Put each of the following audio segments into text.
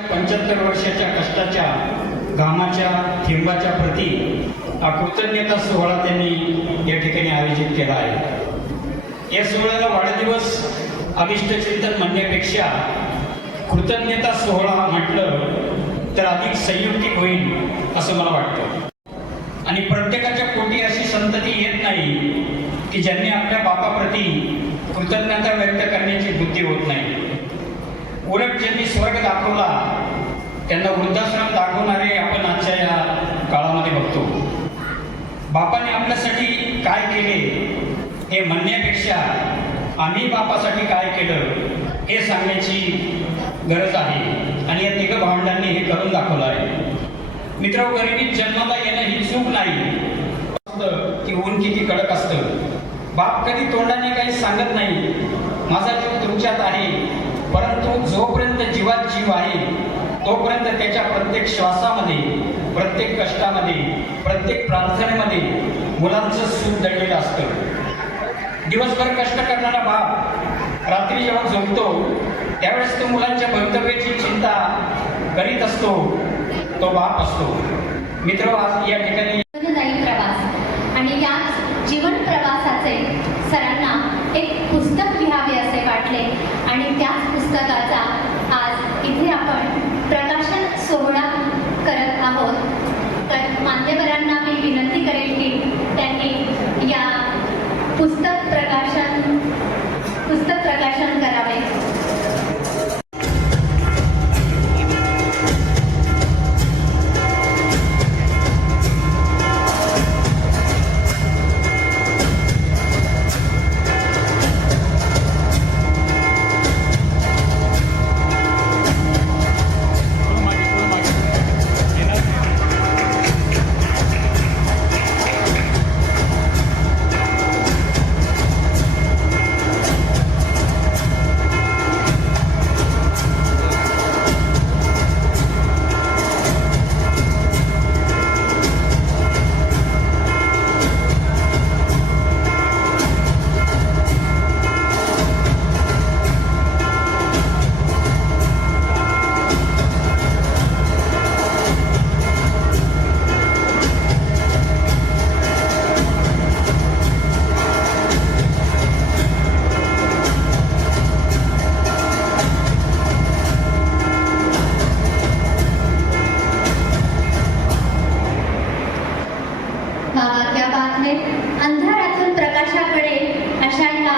75 वर्षाच्या कष्टाच्या घामाच्या थेंबाच्या प्रती हा कृतज्ञता सोहळा त्यांनी या ठिकाणी आयोजित केला आहे। या सोहळ्याला वाढदिवस अभिष्ट चिंतन म्हणण्यापेक्षा कृतज्ञता सोहळा म्हटलं तर अधिक संयुक्तिक होईल असं मला वाटतं। आणि प्रत्येकाच्या पोटी अशी संतती येत नाही की ज्यांनी आपल्या बापाप्रती कृतज्ञता व्यक्त करण्याची बुद्धी होत नाही। उलट ज्यांनी स्वर्ग दाखवला त्यांना वृद्धाश्रम दाखवणारे आपण आजच्या या काळामध्ये बघतो। बापाने आपल्यासाठी काय केले हे म्हणण्यापेक्षा आम्ही बापासाठी काय केलं हे सांगण्याची गरज आहे आणि या तिघ भावंडांनी हे करून दाखवलं आहे। मित्रांनो, गरिबीत जन्माला येणं ही चूक नाही की ऊन किती कडक असतं। बाप कधी तोंडाने काही सांगत नाही, माझा जीव तुमच्यात आहे, परंतु जोपर्यंत जीवात जीव आहे तोपर्यंत त्याच्या प्रत्येक श्वासामध्ये, प्रत्येक कष्टामध्ये, प्रत्येक प्रार्थनेमध्ये मुलांचं सुख दडलेलं असतं। दिवसभर कष्ट करणारा बाप रात्री जेव्हा झोपतो त्यावेळेस तो मुलांच्या भवितव्याची चिंता करीत असतो, तो बाप असतो। मित्र, आज या ठिकाणी प्रवास आणि या जीवन प्रवासाचे सरांना एक पुस्तक लिहावे असे वाटले आणि त्याच पुस्तकाचा आज इथे आपण प्रकाशन सोहळा करत आहोत। तर मान्यवरांना मी विनंती करेल की त्यांनी या पुस्तक प्रकाशन करावे। अंधारातून प्रकाशाकडे अशा ह्या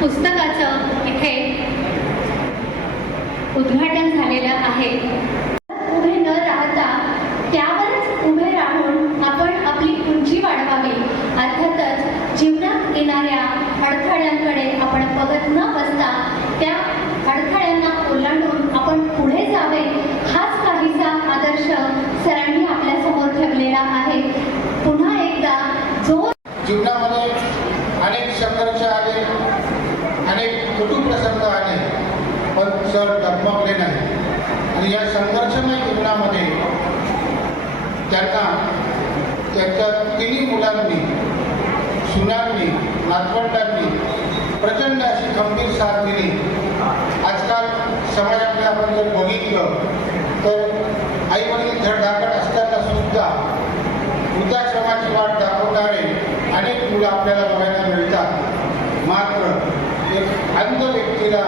पुस्तकाचं इथे उद्घाटन झालेलं आहे। उभे न राहता त्यावरच उभे राहून आपण आपली उंची वाढवावी। अर्थातच जीवनात येणाऱ्या अडथळ्यांकडे आपण बघत न बसता त्या अडथळ्यांना ओलांडून आपण पुढे जावे, हाच काहीसा आदर्श सरांनी आपल्या समोर ठेवलेला आहे। पुन्हा एकदा जीवनामध्ये अनेक संघर्ष आले, अनेक कटू प्रसंग आले, पण सर डगमगले नाही आणि या संघर्षमय जीवनामध्ये त्यांना त्यांच्या तिन्ही मुलांनी, सुनांनी, नातवंडांनी प्रचंड अशी खंबीर साथ दिली। आजकाल समाजामध्ये आपण जर बघितलं तर आई वडील धडधाकट असताना सुद्धा वृद्धाश्रमाची वाट दाखवणारे अनेक मुलं आपल्याला बघायला मिळतात। मात्र एक अंध व्यक्तीला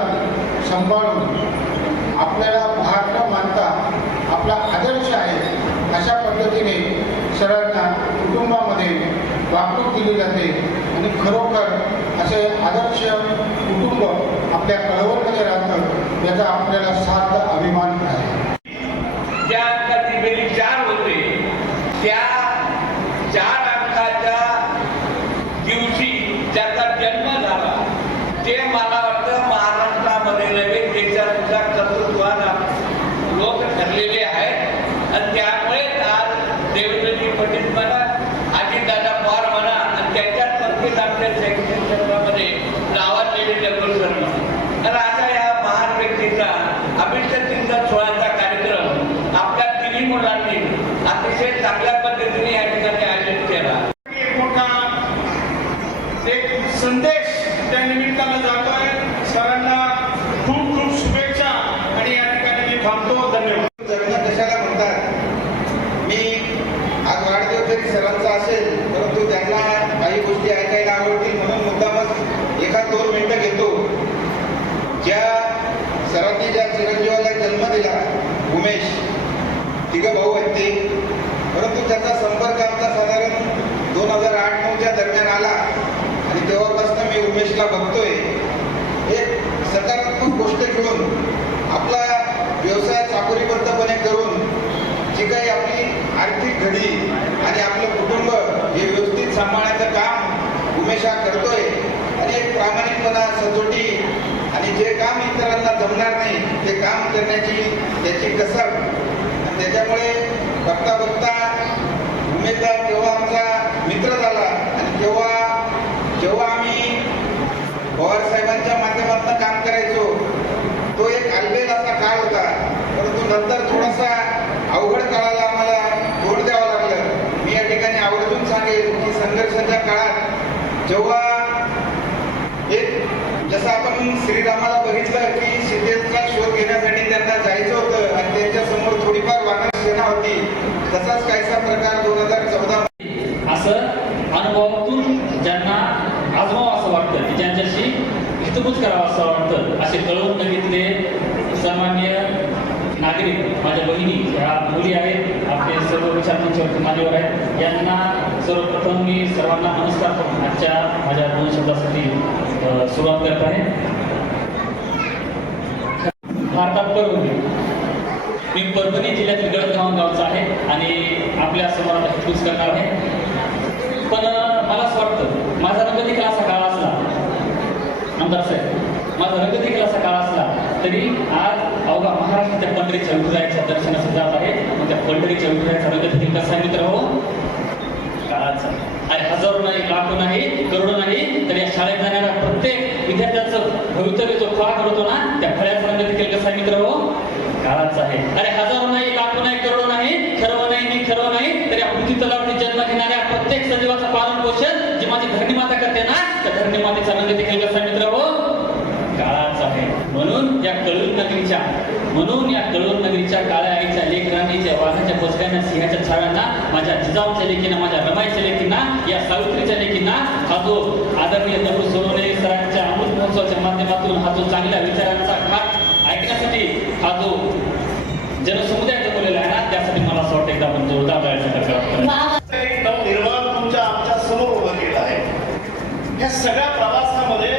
सांभाळून आपल्याला भार न मानता आपला आदर्श आहे अशा पद्धतीने सरांना कुटुंबामध्ये वागणूक दिली जाते आणि खरोखर असे आदर्श कुटुंब आपल्या कळवळमध्ये राहतं याचा आपल्याला सार्थ अभिमान आहे। ज्या अंकाची 4 होते त्या 4 अंकाच्या दिवशी ज्याचा जन्म झाला ते मला वाटतं महाराष्ट्रामध्ये नव्हे देशात सुद्धा कर्तृत्वाला लोक ठरलेले आहेत आणि त्यामुळे आज देवेंद्रजी फडणवीस म्हणा, अजितदादा पवार म्हणा आणि त्यांच्याच नक्कीच आपल्या शैक्षणिक क्षेत्रामध्ये नावाजलेले जगदूशर म्हणा आणि अशा या महान व्यक्तीचा अभिष्ट चिंतन सोहळ्याचा कार्यक्रम आपल्या तिन्ही मुलांनी अतिशय चांगल्या पद्धतीने या ठिकाणी आयोजित केला। एक मोठा एक संदेश त्या निमित्तानं जातोय। सरांना खूप खूप शुभेच्छा आणि या ठिकाणी मी थांबतो। धन्यवाद। उमेश तिघं भाऊ आहेत ते. परंतु त्याचा संपर्क आमचा साधारण 2008-9च्या दरम्यान आला आणि तेव्हापासून मी उमेशला बघतोय. एक सकारात्मक गोष्ट घेऊन आपला व्यवसाय चाकोरीबद्धपणे करून जी काही आपली आर्थिक घडी आणि आपलं कुटुंब हे व्यवस्थित सांभाळण्याचं काम उमेश हा करतोय. आणि एक प्रामाणिकपणा, सचोटी आणि जे काम इतरांना जमणार नाही ते काम करण्याची त्याची कसब. आणि त्याच्यामुळे बघता बघता उमेशदा तेव्हा आमचा मित्र झाला आणि जेव्हा आम्ही पवार साहेबांच्या माध्यमातून काम करायचो तो एक अलबेल असा काळ होता. परंतु नंतर थोडासा अवघड काळाला आम्हाला तोंड द्यावं लागलं. मी या ठिकाणी आवर्जून सांगेल की संघर्षाच्या काळात जेव्हा एक जसं आपण श्रीरामाला बघितलं की सीतेचा शोध घेण्यासाठी त्यांना जायचं होतं आणि त्यांच्या समोर थोडीफार वानर सेना होती, तसाच काहीसा प्रकार 2014 असं अनुभवातून ज्यांना आजमावं असं वाटतं की ज्यांच्याशी हितगुज करावं असं वाटतं असे कळवून बघितले सामान्य नागरिक माझ्या बहिणी ह्या मुली आहेत, आपले सर्व विचार त्यांच्यावरती मान्यवर आहेत. यांना सर्वप्रथम मी सर्वांना नमस्कार करून आजच्या माझ्या 2 शब्दासाठी सुरुवात करत आहे. भारतात परभणी, मी परभणी जिल्ह्यातील गडगाव गावचा आहे आणि आपल्या समोर आता हितगुज करणार आहे. पण मला असं वाटतं माझा रंग देखील असा काळ असला, आमदार साहेब, माझा रंग देखील असा काळ असला तरी आज अवघा महाराष्ट्र त्या पंढरीच्या विठुरायाच्या दर्शनासाठी जात आहे. मग त्या पंढरीच्या विठुरायाचा रंग देखील कसा आहे मित्र हो? काळाचा. आणि हजारो नाही, लाखो नाही, करोडो नाही, तर या शाळेत जाणाऱ्या प्रत्येक विद्यार्थ्याचं भवितव्य जो फळा घडवतो ना त्या फळ्याचा रंग देखील कसा आहे मित्र हो? काळाचा आहे. अरे हजारो नाही, लाखो नाही, करोडो नाही, खरं नाही, मी खरं नाही, तर या पृथ्वी तलावरती जन्म घेणाऱ्या प्रत्येक सजीवाचं पालन पोषण जी माझी धरणी माता करते ना त्या धरणी मातेचा रंग देखील कसा मित्र हो? काळाचा आहे. म्हणून या कळवण नगरीच्या काळ्या आईच्या लेकरांनी ज्या वाघाच्या बसक्यांना, सिंहाच्या छाव्यांना, माझ्या जिजाऊच्या लेकींना, माझ्या रमाईच्या लेकींना, या सावित्रीच्या लेकींना हा जो आदरणीय दगडू सोनवणे सरांच्या अमृत महोत्सवाच्या माध्यमातून हा जो चांगल्या विचारांचा खात ऐकण्यासाठी हा जो जनसमुदाय जमवलेला आहे ना त्यासाठी मला असं वाटतं एकदा आपण जोरदार प्रयत्न करावा. एक नवनिर्माण तुमच्या आमच्या समोर उभं केलं आहे. या सगळ्या प्रवासामध्ये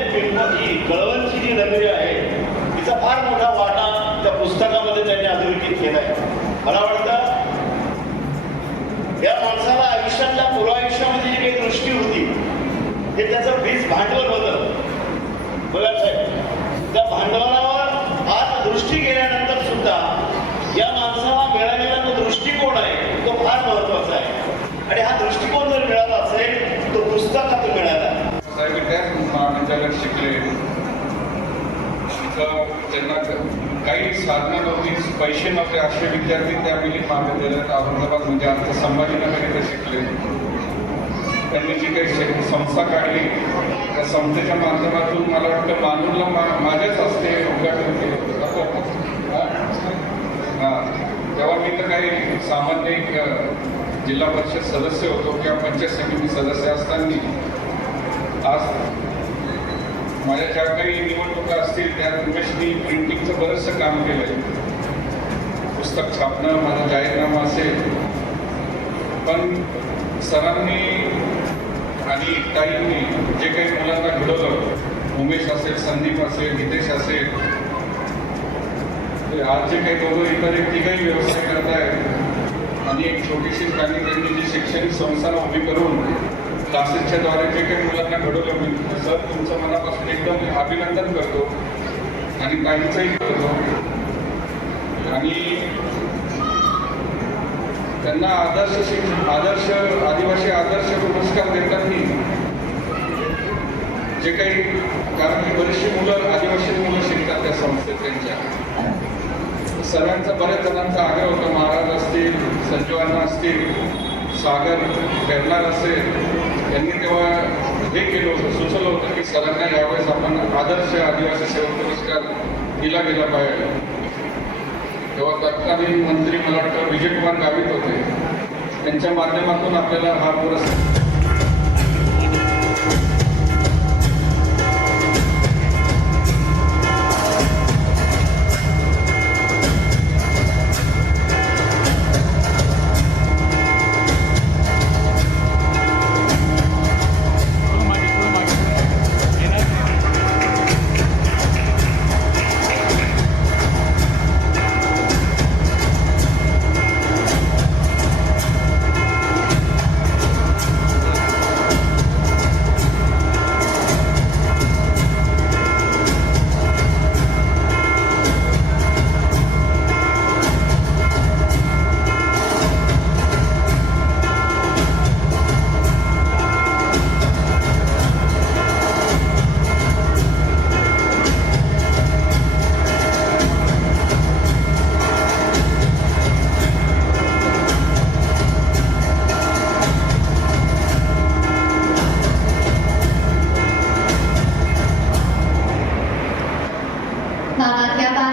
ही कळवणची जी नगरी आहे तिचा फार मोठा वाटा त्या पुस्तकामध्ये त्यांनी अधोरेखित केला आहे. मला वाटतं या माणसाला आयुष्यातल्या पूर्वायुष्यामध्ये जी काही दृष्टी होती हे त्याचं बीज भांडवल होतं. बघा साहेब, त्या भांडवलावर आज दृष्टी गेल्यानंतर सुद्धा या माणसाला मिळालेला जो दृष्टिकोन आहे तो फार महत्वाचा आहे. आणि हा दृष्टिकोन जर मिळाला असेल तो पुस्तकातून मिळाला. साहेब त्याच महाविद्यालयात शिकले. त्यांना काही साधनं नव्हती, पैसे नव्हते, असे विद्यार्थी त्या मिलिंद महाविद्यालयात औरंगाबाद म्हणजे आमच्या संभाजीनगर इथे शिकले. त्यांनी जी काही संस्था काढली त्या संस्थेच्या माध्यमातून मला वाटतं मानूरला माझ्याच हस्ते उद्घाटन केलं होतं. तेव्हा मी तर काही सामान्य एक जिल्हा परिषद सदस्य होतो किंवा पंचायत समिती सदस्य असताना आज माझ्या ज्या काही निवडणुका असतील त्या उमेशनी प्रिंटिंगचं बरंचसं काम केलं. पुस्तक छापणं, माझा जाहीरनामा असेल. पण सरांनी आणि ताईंनी जे काही मुलांना घडवलं, उमेश असेल, संदीप असेल, हितेश असेल, आज जे काही दोघं इतर एक तिघही व्यवसाय करत आहेत आणि एक छोटीशी त्यांनी जी शैक्षणिक संस्था उभी करून क्लासेसच्या द्वारे जे काही मुलांना घडवलं, मी सर तुमचं मनापासून एकदम अभिनंदन करतो आणि काहींचंही करतो. आणि त्यांना आदर्श आदिवासी आदर्श पुरस्कार देताना जे काही, कारण की बरीचशी मुलं आदिवासी मुलं शिकतात त्या संस्थेत, त्यांच्या सर्वांचा बऱ्याच जणांचा आग्रह होता. महाराज असतील, संजीवांना असतील, सागर पेरणार असेल, यांनी तेव्हा हे केलं होतं, सुचवलं होतं की सरांना यावेळेस आपण आदर्श आदिवासी सेवा पुरस्कार दिला गेला पाहिजे. तेव्हा तत्कालीन मंत्री मला वाटतं विजयकुमार गावित होते, त्यांच्या माध्यमातून आपल्याला हा पुरस्कार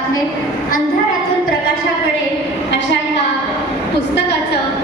आहेत. अंधारातून प्रकाशाकडे अशा ह्या पुस्तकाचं